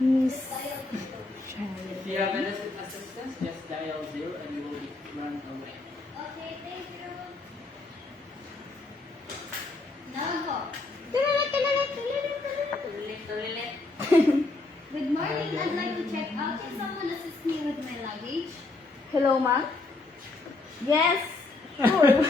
Miss If you have any assistance, just dial 0 and you will be run away. Okay, thank you. Now go. Good morning. I'd like to check out. Can someone assist me with my luggage? Hello, ma'am? Yes. Sure.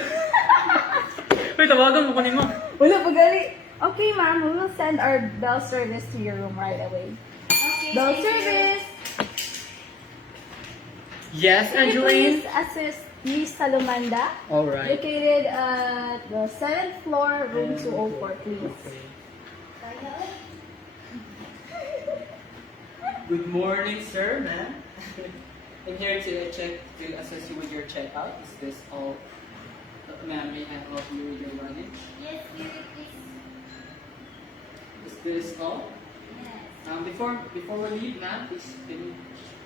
Wait, tawagan mo kunin mo. Wala pa gali. Okay, ma'am. We will send our bell service to your room right away. Okay, Bell thank you. service. Yes, Can you Angeline? please assist Miss Salomanda? Alright. Located at the 7th floor, room 204, please. Good morning, sir, ma'am. I'm here to assist you with your checkout. Is this all? Ma'am, may I help you with your luggage? Yes, here it is. Is this all? Yes. Before we leave, ma'am, please can you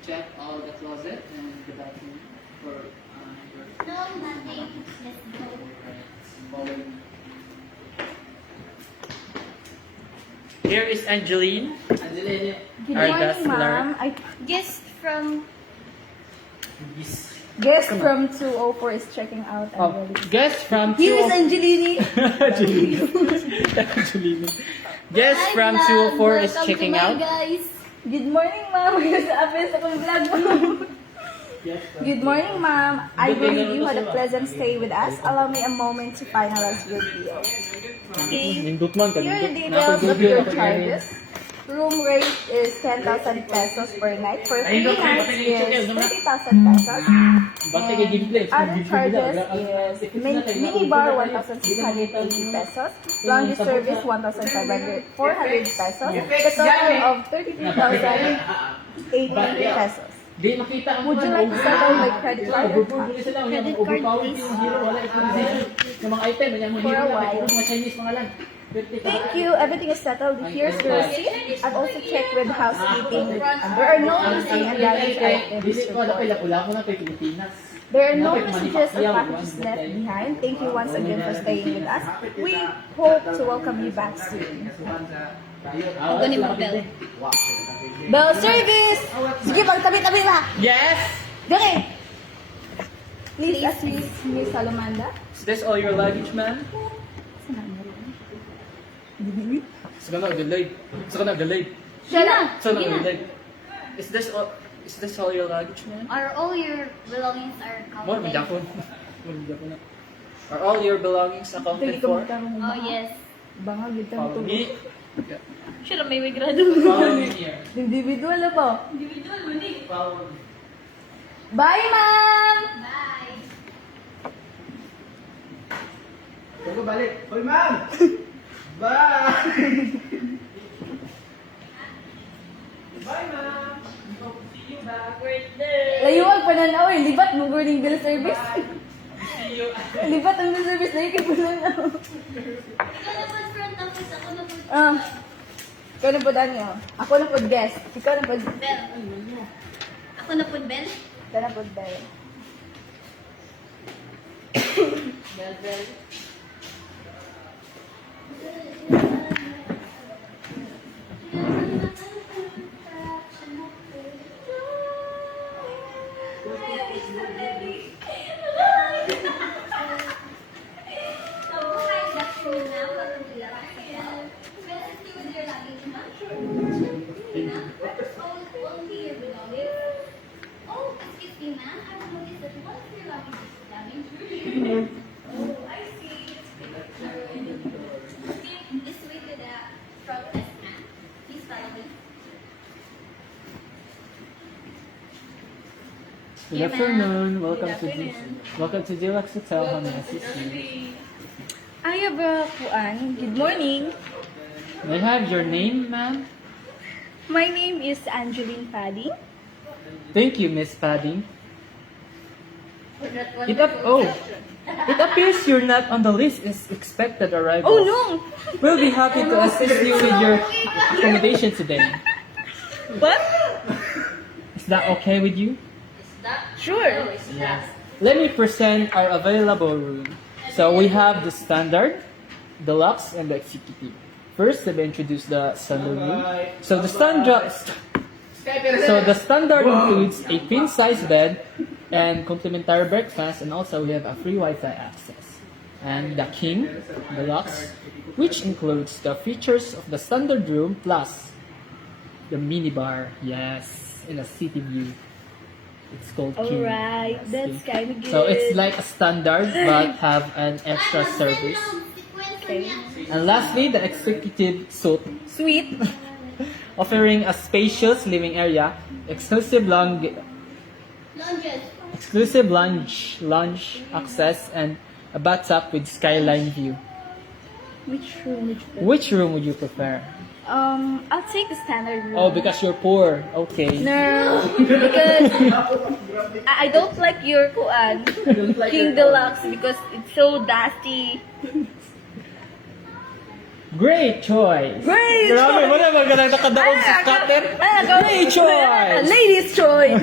check all the closet and the bathroom for your No, nothing. Let's go. follow me. Here is Angeline. Angeline. Good Our morning, Dazzler. ma'am. Guest from Yes. Guest Come from 204 is checking out. Oh, guest from Here is Angelini. Angelina. Guest Hi, from vlog. 204 is Welcome checking to my out. guys. Good morning, ma'am. Sa apes akong vlog mo. Good morning, ma'am. I believe you had a pleasant stay with us. Allow me a moment to finalize your deal. Nindot man ka, Here are the nindot. details of your charges. Room rate is 10,000 pesos per night. For 3 nights is 30,000 pesos. Bante kay gameplay. Other charges is minibar 1,680 pesos, laundry service 1,400 pesos, the total of 33,080 pesos. Di makita ang Would you like to settle by credit card or cash? Credit card, please. Yung mga item, yung mga For a hero, while. mga Chinese mga lang. Thank you. Everything is settled. Here's the receipt. I've also checked with housekeeping. There are no missing and damaged items Dili ko na reported. pala ko na kay Pilipinas. There are no messages or packages left behind. Thank you once again for staying with us. We hope to welcome you back soon. Ako ni Mabel. Bell service! Sige, magtabi-tabi na! Yes! Dali! Please assist Miss Salomanda. Is this all your luggage, ma'am? Saka na, delayed. Saka na, delayed. Siya na! Saka Sige na, na. delayed. Is this all your luggage, ma'am? Are all your belongings are More, counted? Japon. Na. Are all your belongings accounted for? Oh, yes. Bangag yun Follow me. Sure, may grado. Follow me here. Individual na po. Individual mo ni. Follow me. Bye, ma'am! Bye. Bago balik. Hoy, ma'am! Bye! Bye, ma'am! Hope to see you back. Layuwag pa na na, libat mo burning bill service. See you. Libat ang bill service na yung kipunan na. Ikaw na po front office. Ako na po. Ikaw na po, Daniel. Ako na po guest. Ikaw na po. Bell. Ako na po, Bell. Ikaw na po, Bell. Bell, Bell. Oh, excuse me, ma'am. I noticed that one of your luggage is damaged. Oh, I see. Okay, this way to the front desk, ma'am. Please follow me. Good Here, afternoon. ma'am. Welcome Good to afternoon. Welcome to Jilax Hotel. How may I assist you? Aya ba, Kuan? Good morning. May I have your name, ma'am? My name is Angeline Paddy. Thank you, Miss Paddy. It appears you're not on the list as expected arrival. Oh no! We'll be happy to assist you with your accommodation today. What? Is that okay with you? Sure. Let me present our available room. So we have the standard, deluxe, and the executive. First, let me introduce the standard room. So the So the standard includes a queen-size bed and complimentary breakfast, and also we have a free Wi-Fi access. And the king, deluxe, which includes the features of the standard room plus the minibar. Yes, in a city view. It's called king. Alright, that's kind of good. So it's like a standard but have an extra service. Okay. And lastly, the executive suite, Sweet. offering a spacious living area, exclusive lounge access, and a bathtub with skyline view. Which room? Which room would you prefer? I'll take the standard room. Oh, because you're poor. Okay. No, because I don't like your kuan, King Deluxe, because it's so dusty. Great choice. Great Grabe, wala ba ganang nakadaog sa scatter? Great choice. Ladies' choice.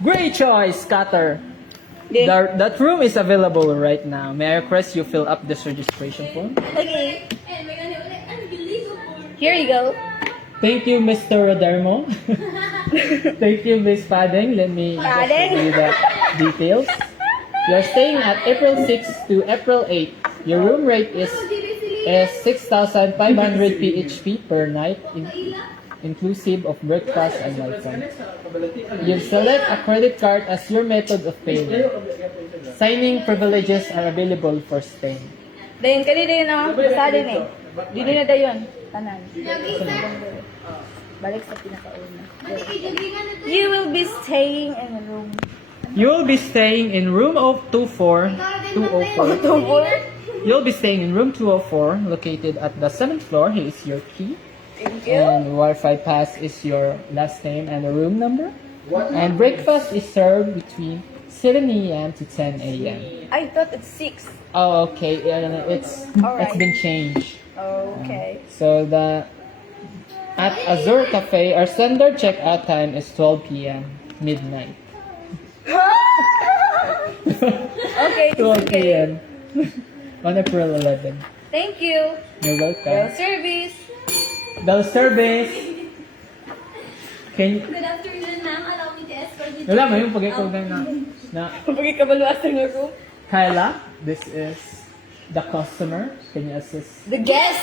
Great choice, scatter. Okay. That room is available right now. May I request you fill up this registration form? Okay, And we're gonna unbelievable. here you go. Thank you, Mr. Rodermo. Thank you, Miss Padeng. Let me just Padeng. give you the details. You're staying at April 6 to April 8. Your room rate is 6,500 PHP per night, inclusive of breakfast and Wi-Fi. You select a credit card as your method of payment. Signing privileges are available for staying. Dayon, kanina yun ang basta din eh. Dili na dayon. Tanan. Balik sa pinakauna. You will be staying in a room. You will be staying in room of 204. You'll be staying in room 204, located at the 7th floor. Here is your key. Thank you. And Wi-Fi pass is your last name and the room number. And breakfast is served between 7 a.m. to 10 a.m. I thought it's 6. Oh, okay. It's Alright. been changed. Okay. So at Azure Cafe, our standard checkout time is 12 p.m. midnight. Okay, 12 it's okay. p.m. on April 11. Thank you. You're Your welcome. service. The service. Can you... Good afternoon, ma'am. Allow me to escort you. Wala mo yung pag-ikaw na Pagkikabaluasan ng room. Kyla, this is the customer. Can you assist? The guest.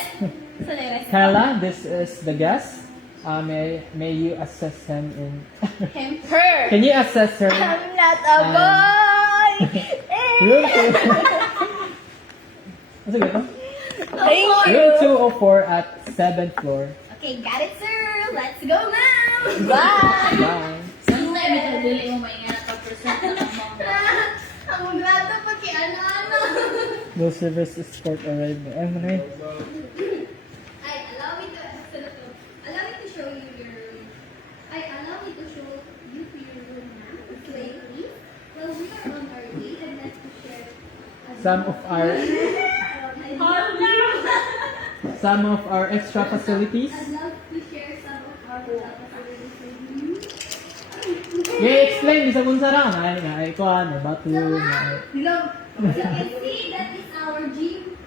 So, anyway, Kyla, this is the guest. May you assess him in... him. Her. Can you assess her? I'm not a boy. Room 2... What's it called? Thank Room you. 204 at 7th floor. Okay, got it, sir. Let's go, ma'am. Bye. Bye. Ang grato pa kay ano-ano. No service escort arrived. Ay, ano yun? Ay, allow me to show you your room. Allow me to show you your room, ma'am. Wait, please. Well, we are on our way. I'd like to share Some of our extra facilities. I'd love to share some of our facilities with you. Yeah, explain sa kung sarang. Ay, kuhan, may bathroom, ay... You can see that is our gym.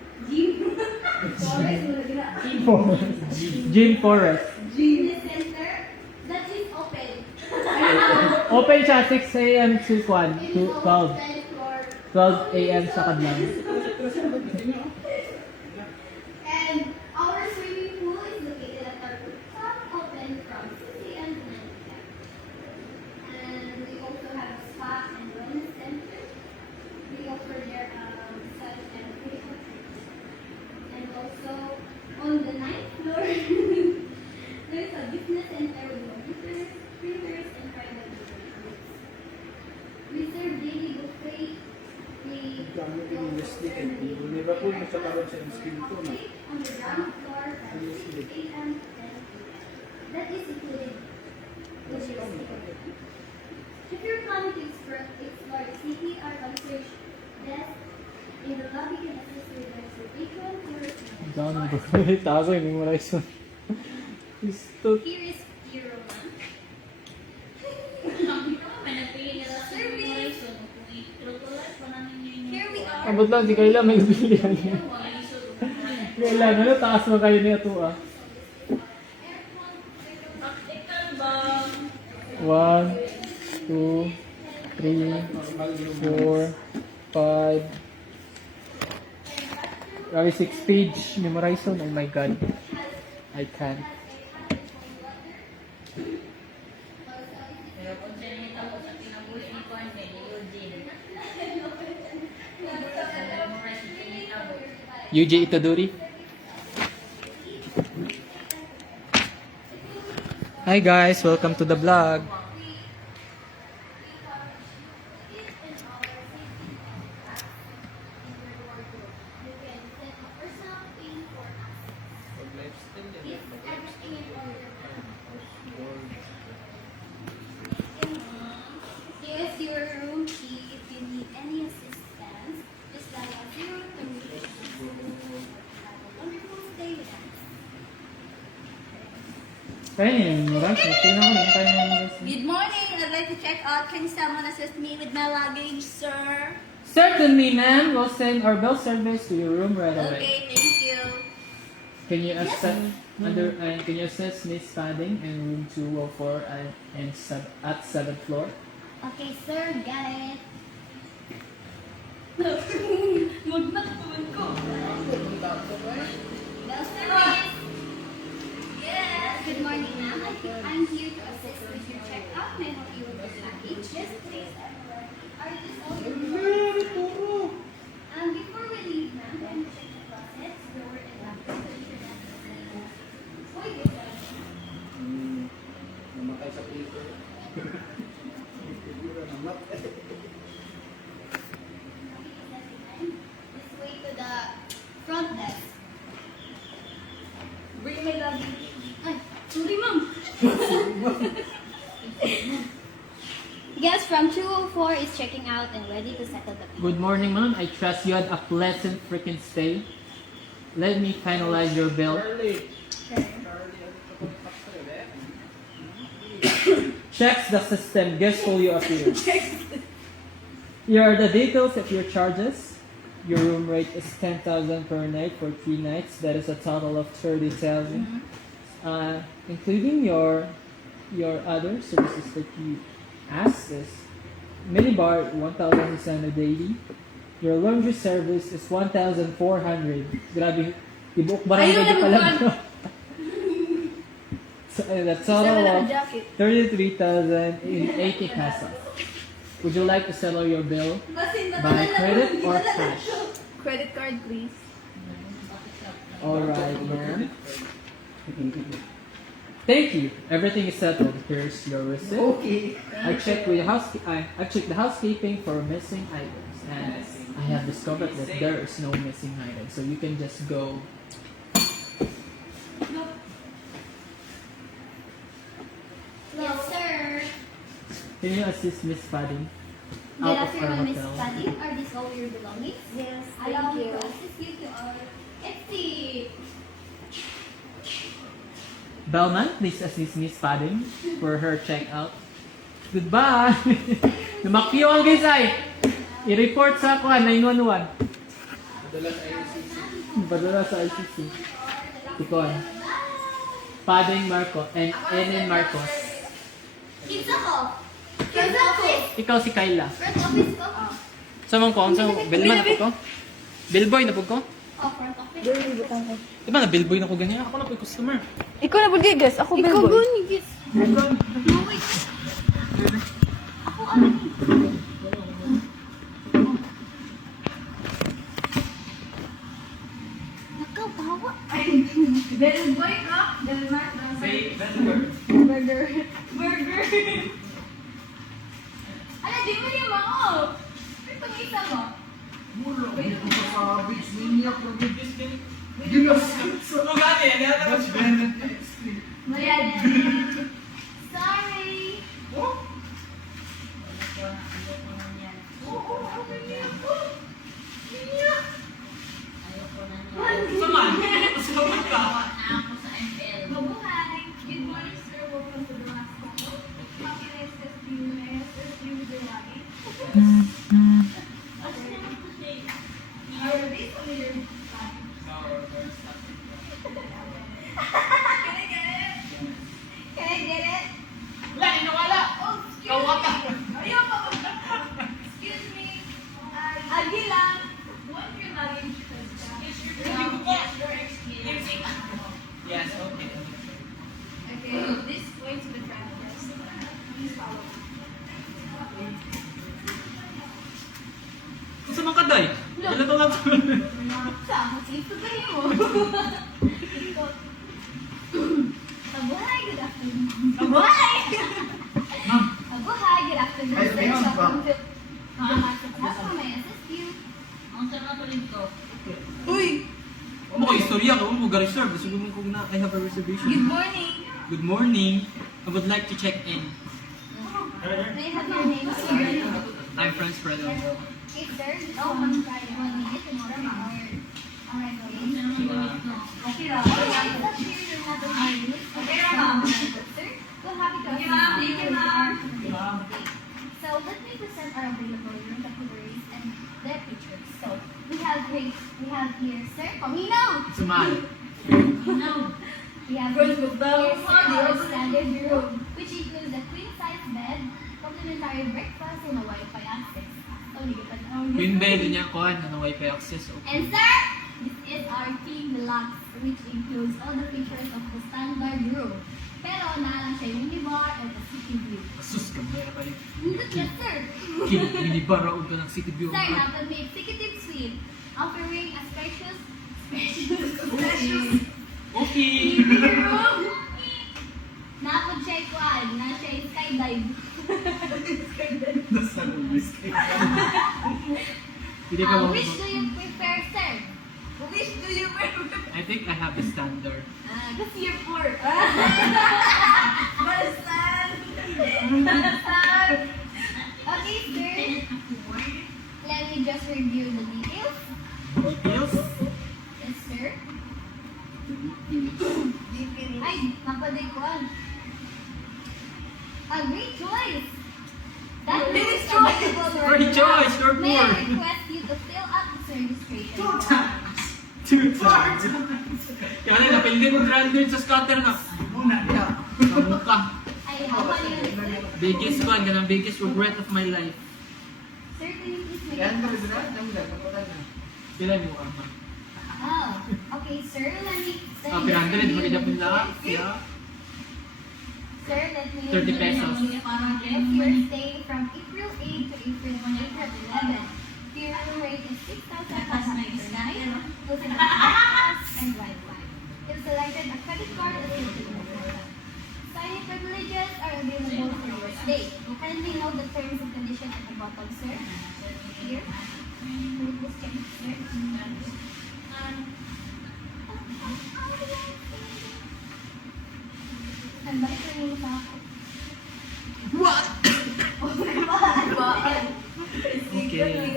Gym Forest. Fitness center that is open. Open siya 6 a.m. to kuhan, to 12. 12 a.m. sa kadlang. And our swimming pool is located at our rooftop, open from 6 a.m. to 9 p.m. And we also have a spa and wellness center. We offer there massage and facial treatment. And also on the 9th floor, there's a business center with computers, printers, and private rooms. We serve daily buffet. Liverpool mo sa karoon sa Espiritu na. On the ground floor from 6 a.m. to 10 p.m. That is included with your stay. If you're planning to explore the city, our concierge desk in the lobby can assist you with reservation, tourist, and Dami tours. ba? Tago, hindi mo rin yun. Gusto. Here is your room. Here we are. Abot lang, di kayo lang may bilihan niya. Kailan, ano, taas mo kayo niya to ah. 1, 2, 3, 4, 5. Grabe, 6 page memorize on. Oh my god. I can't. UJ Itadori. Hi guys, welcome to the vlog. Here's your room key. If you need any assistance, just dial 0 to reach us. Have a wonderful stay with us. Kaya memorize. Okay na ako. Kaya memorize. Good morning. I'd like to check out. Can someone assist me with my luggage, sir? Certainly, ma'am. We'll send our bell service to your room right away. Okay, thank you. Can you assess Miss Padding in room 204 at 7th floor? Okay, sir, got it. Bell service. Yes. Good morning, ma'am. I'm here to assist with your checkout. May I help you with your package? Yes, please. Are this all your before we leave, ma'am, can you check the closets, door, and locker to ensure that Uy, good job. This way to the front desk. Bring my luggage. Ay, sorry, ma'am. Guest from 204 is checking out and ready to settle the bill. Good morning, ma'am. I trust you had a pleasant freaking stay. Let me finalize your bill. Checks the system. Guess who you appear. Here are the details of your charges. Your room rate is 10,000 per night for 3 nights. That is a total of 30,000. Including your other services that you asked is minibar 1,680. Your laundry service is 1,400. Grabe, ibuok barangay Ayun, di pala. nabubuan. So, the total of 33,080 pesos. Would you like to settle your bill by credit or cash? Credit card, please. Alright, ma'am. Thank you. Everything is settled. Here's your receipt. Okay. I checked the housekeeping for missing items, and I have discovered that there is no missing item. So you can just go. Yes, sir. Can you assist Miss Padding Good out of our afternoon, Miss hotel? Fanny. Are these all your belongings? Yes, Allow thank me you. to assist you to our exit. Bellman, please assist Miss Padding for her checkout. Goodbye! Lumakyo ang guys ay! I-report sa ako 911. Padala sa ICC. Ikaw. Padding Marco and Enen Marcos. Kids ako. Front office. Ikaw si Kyla. Front office ko. Sa mong ko? Sa Bellman na po ko? Billboy na po ko? Oh, front office. Diba na billboy na ko ganyan? Ako na po yung customer. Ikaw na budigas. Ako Ikaw billboy. guni, kids. No, wait. Ako ano? Nakaw, bawa. Billboy ka? Billboy. Say, Bellberg. Burger. Burger. Ano, di mo niya mo? May pag-isa mo? Mula ko sa beach ninyo. Ginas. Ano gani? Ano gani? Mayan. Sorry. Saman. Saman ka. Mabuhay. Good morning, sir. Welcome to the last call. How can I assist you? May I assist you with your luggage? Are these on your Sa ako, sige ko mo. Ikot. Mabuhay, good afternoon. Mabuhay! Mabuhay, good afternoon. Ay, Sir, ayun, sa ba? pang- How may I assist you? Uy! Ano ko, istorya ko, mo ga-reserve. Gusto ko kung na, I have a reservation. Good morning! Good morning. I would like to check in. May I have your name, sir? I'm Franz Fredo. Okay, sir. This one Friday, 1 minute and from our arrival. Okay, lang. Okay, ma'am. Sir, we'll have you Thank you, ma'am. Thank you, ma'am. So let me present our available room categories and their features. So we have here, sir, Paminaw. It's a man. We have First, here, look down. sir, our standard room, which includes a queen-size bed, complimentary breakfast, and a Wi-Fi access. Oh, hindi ka pa Queen bed, yun yung kuhan, ano, wifi access. Okay. And sir, this is our King Deluxe, which includes all the features of the standard room. Pero naalang siya yung minibar and the city view. Asus, kamera pa rin. Yes, sir. Minibar ako ka ng City View. Sir, dapat may executive suite offering a spacious Okay. living room. Napod siya ikuan, na siya skydive. Nasa Luis kayo. Hindi ka mo. Which do you prefer, sir? Which do you prefer? I think I have the standard. Kasi you're poor. Balisan! Okay, sir. Let me just review the details. Details? Yes, sir. Ay, napaday ko. A great choice. That Great is choice. Great choice, you're May poor. I request you to fill up the registration? Two times. Kaya na, napildi ko grounded sa scatter na. Muna, ya. Kamukha. Ay, how many is it? Biggest one, yan ang biggest regret of my life. Sir, can you please make Yan, a talaga na. Dami-dami. Pagkakala na. Sila mo ama. Oh, okay, sir. Let me. Ah, 300, maganda po lang. Yeah. Sir, let me. 30 pesos. If you're staying from April 8 to April 11, your room rate is 6,500 per night, including breakfast and Wi-Fi. If selected, a credit card is included. Signing privileges are available for your stay. Kindly note the terms and conditions at the bottom, sir. Here. Will this change, sir? Ang balik na yung sa ako. What? Okay.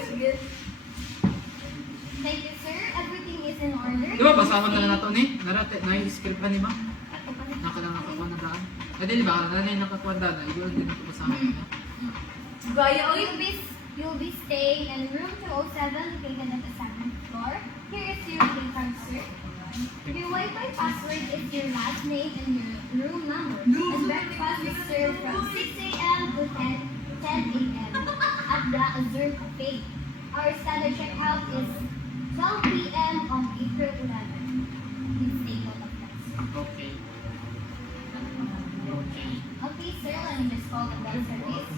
Thank you, sir. Everything is in order. Di ba, basahan na lang nato ni? Narate, na-script pa ni ba? Nakalang nakakuha na daan. Ay, di ba? Nanay nakakuha na daan. Igual din ito basahan na. Gaya, oy! You'll be staying in room 207 located at the second floor. Here is your key card, sir. Your Wi-Fi password is your last name and your room number. And breakfast is served from 6 a.m. to 10 a.m. at the Azure Cafe. Our standard checkout is 12 p.m. on April 11. Please take note of that, sir. Okay. Okay. Okay, sir, let me just call the bell service.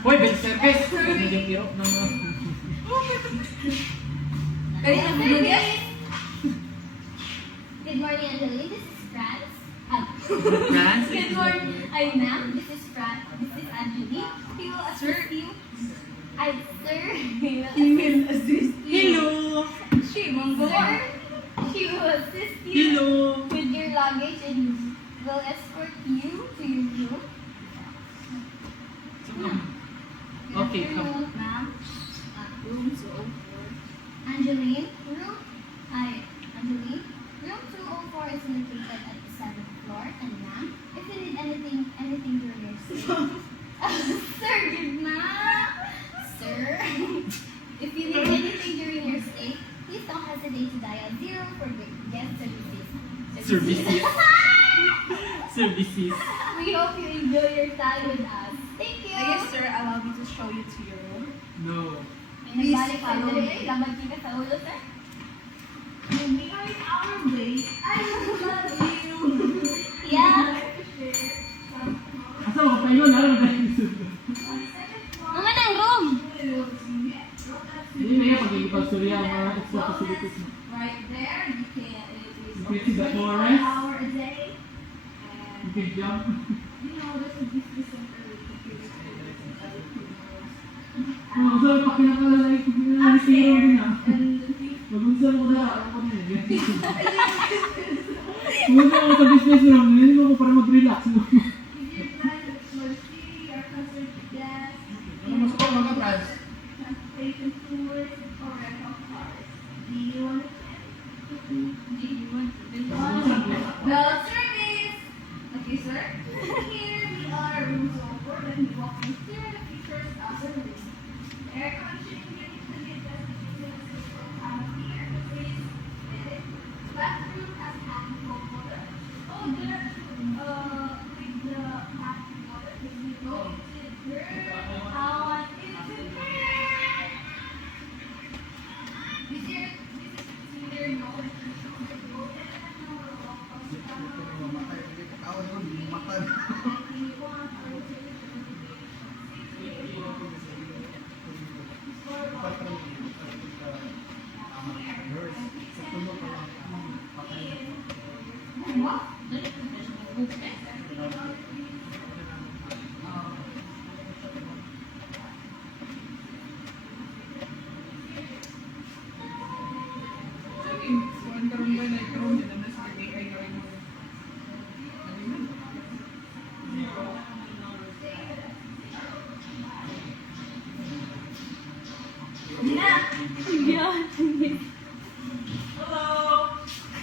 Hoy, bell service! Pwede yung piro ng mga... Kaya ang binugas? Good morning, Angeline. This is Franz. Franz? Good morning. Hi, ma'am. This is Franz. This is Angeline. He will assist you. Sir, he will assist you. Hello! She, Mongol. Sir, he will assist you Hello! with your luggage and will escort you to your room. Okay, Good come. afternoon, ma'am. Room 204. Angeline, Angeline. Room 204 is located at the 7th floor. And ma'am, if you need anything during your stay. Sir, good na. Sir, if you need anything during your stay, please don't hesitate to dial 0 for guest services. Services. Services. We hope you enjoy your time with us. Thank you. I guess, sir, allow me to show you to your room. No. May nagbalik ka doon eh. Lamad ka sa ulo, sir. Behind our way, I love you. Yeah. Asa mo kayo na lang Mga nang room. Morris. hour a day. And Big jump. you know, there's a business center with computers. Oh, so pakinakala ko na zero din ah. And Mag-unsal ko na ako na eh. Pumunta ako sa business room, hindi mo ako para mag-relax. if you plan for free or concert guests, Ano mas ko mga Brad? transportation tours, or rental cars. Do you want to plan? Do you want to? Bell service! Okay, sir. Here we are, rooms over. Let me walk you through the features of the room. Air conditioning unit to the adjustment out here. Please visit. Bathroom has hot and cold water. Oh, there. With the hot water, if you go into the how into the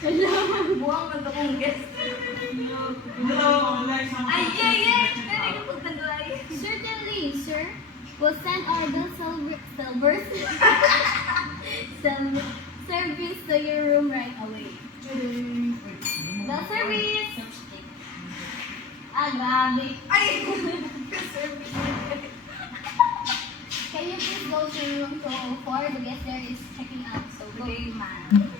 Is there no buwang man akong guest. Ay, yeah. Pwede ka pagtanduay. Certainly, sir. We'll send our bill service to your room right away. Bill service! Ah, grabe. Ay! Can you please go to room 204? The guest there is checking out, so go. Okay, ma'am.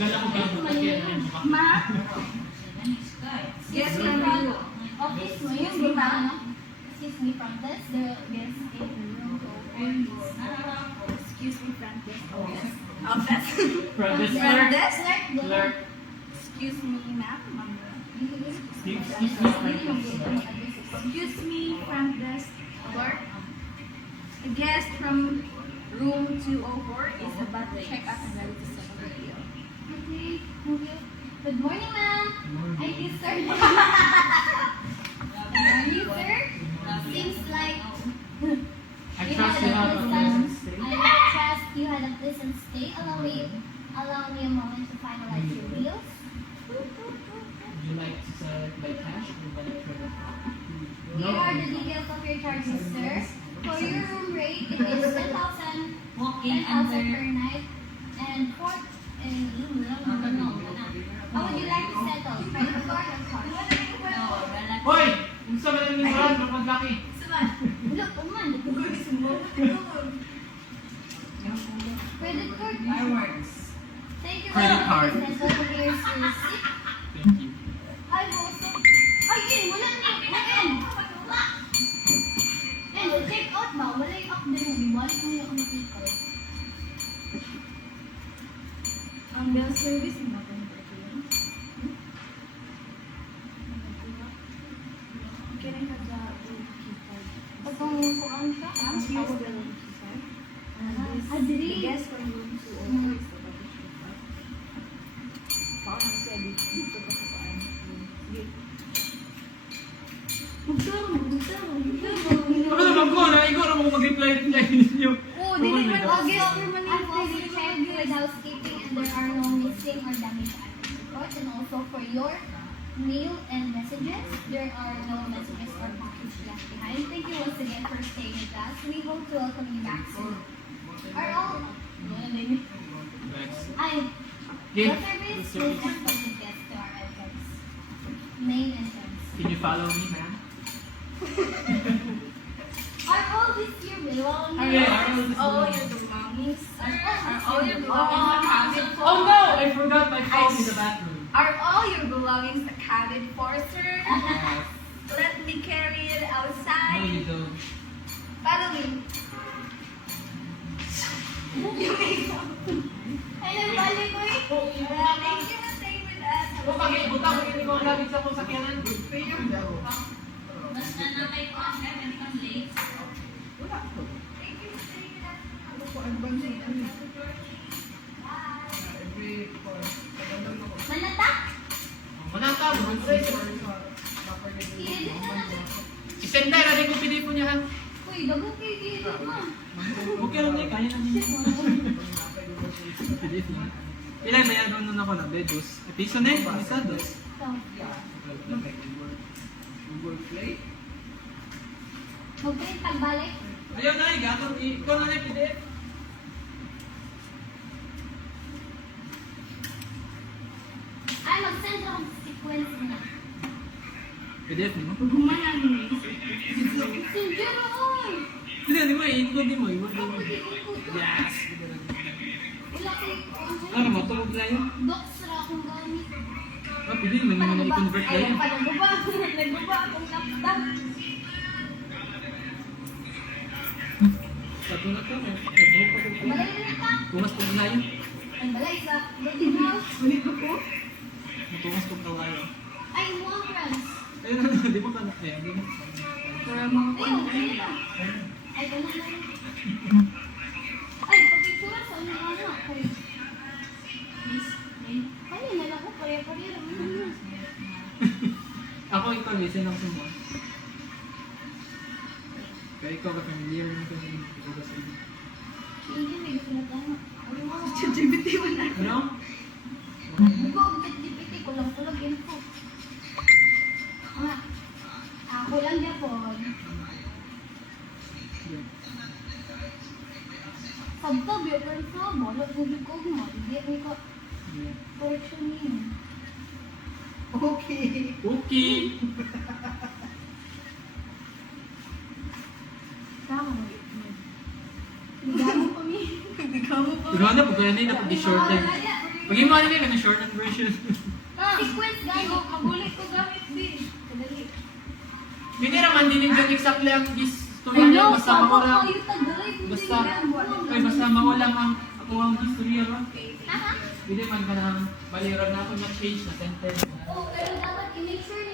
Dala ko ba yung lagyan na yung mukha? Ma? Yes, ma'am. Office mo yung room, ano? Excuse me, from this, the guest in the room 204. Excuse me, front desk. Office. Front desk Front clerk. desk? Clerk. Excuse me, ma'am. Excuse me, front desk clerk. A guest from room 204 is about to check out and ready to settle the bill. Okay, thank you. Good morning, ma'am. Are you, sir? Are you, sir? Seems like I trust you have a pleasant stay. I trust you had a pleasant stay. Allow me a moment to finalize your bills. Would you like to select by cash or by credit card? Here are the details of your charges, sir. For your room rate, it is 10,000 per night, and for how would you like to settle? Credit card or cash? Hoy! Kung sa mga nang nang magpagkaki. Look, man. Credit card. Thank you. Credit card. Here's your receipt. Thank you. I've also... Ay, wala na. And check out ba? Wala yung up din mo. Ibalik mo yung kumikita. Ang bill service na natin. Kailan ka sa Pagkong kuhaan ka, ha? Excuse me. Adri. The guest from room 204 is about to check out. Parang siya dito pa sa paan. Sige. Ano naman ko? Naigo ninyo. Oh, dili man Also, August. I've also checked with housekeeping and there are no missing or damaged items reports. And also for your mail and messages, there are no messages or package left behind. Thank you once again for staying with us. We hope to welcome you back soon. Are all Okay. the service will escort the guests to our entrance. Main entrance. Can you follow me, ma'am? Are all this your belongings? Okay, All your belongings. Are All your belongings accounted for? Oh no! I forgot my phone in the bathroom. Are all your belongings accounted for, sir? Let me carry it No, outside. you don't. Follow me. Ay, nagbalik ko eh. Thank you for staying with us. Kung butang, hindi ko ang labig sa kong sakyanan. Basta na may contact and become late. Thank you for staying with us. Manata? Wala ka, mag-break. Kiedit na natin. Si Senday, natin ko pinipon niya ha. Uy, dago kayo kiedit mo. Okay lang niya, kaya na niya. Ilan may ano nun ako na bedos. Piso na yun, isa dos. Mag-print pagbalik. Ayun na, ikaw na yung PDF. Ay, mag-send ako sa sequence na. PDF ni mo? Gumanan mo. Sinjuro, oy! Hindi mo, i-include mo. Ako, di-include ko. Yes! Wala kayo. Ano, matulog na yun? Docs ra akong gamit. Ah, pwede naman naman i-convert na yun. Ay, nagguba. Nagguba akong laptop. Sabi na ko, Balay na ka. tumas ko na yun. Ang balay sa boarding house. Matumas ko na yun. Ay, mga friends. Ayun na, di mo ka na. Eh, di mo. Ayun, ayun na. Ay, wala na yun. Ay, pagpictura sa ano ano. Ay, ay, nala ko, pare-pare lang. Ako ikaw, listen lang sumo. Kaya ikaw ka familiar na kasi ikaw ka sa iyo. Hindi, may gusto na tayo. ChatGPT mo na. Ano? Ikaw, GPT ko lang tulog yun po. Ako lang niya po. Sabta, biyakan sa bala, gulig ko mo. Hindi, may ka, correction yun. Okay. Tama. Bigyan mo kami. Ikaw na, pag na pag-shorten. Pagin mo ano yun, shortened version. Sequence, guys. Magulit ko gamit, din. Kadali. Hindi naman din yung exactly ang istorya niya. Basta mawala. Basta, ay basta mawala ang ako ang istorya ba? Aha. Hindi man ka na balira na ako na change na sentence. Oh, pero dapat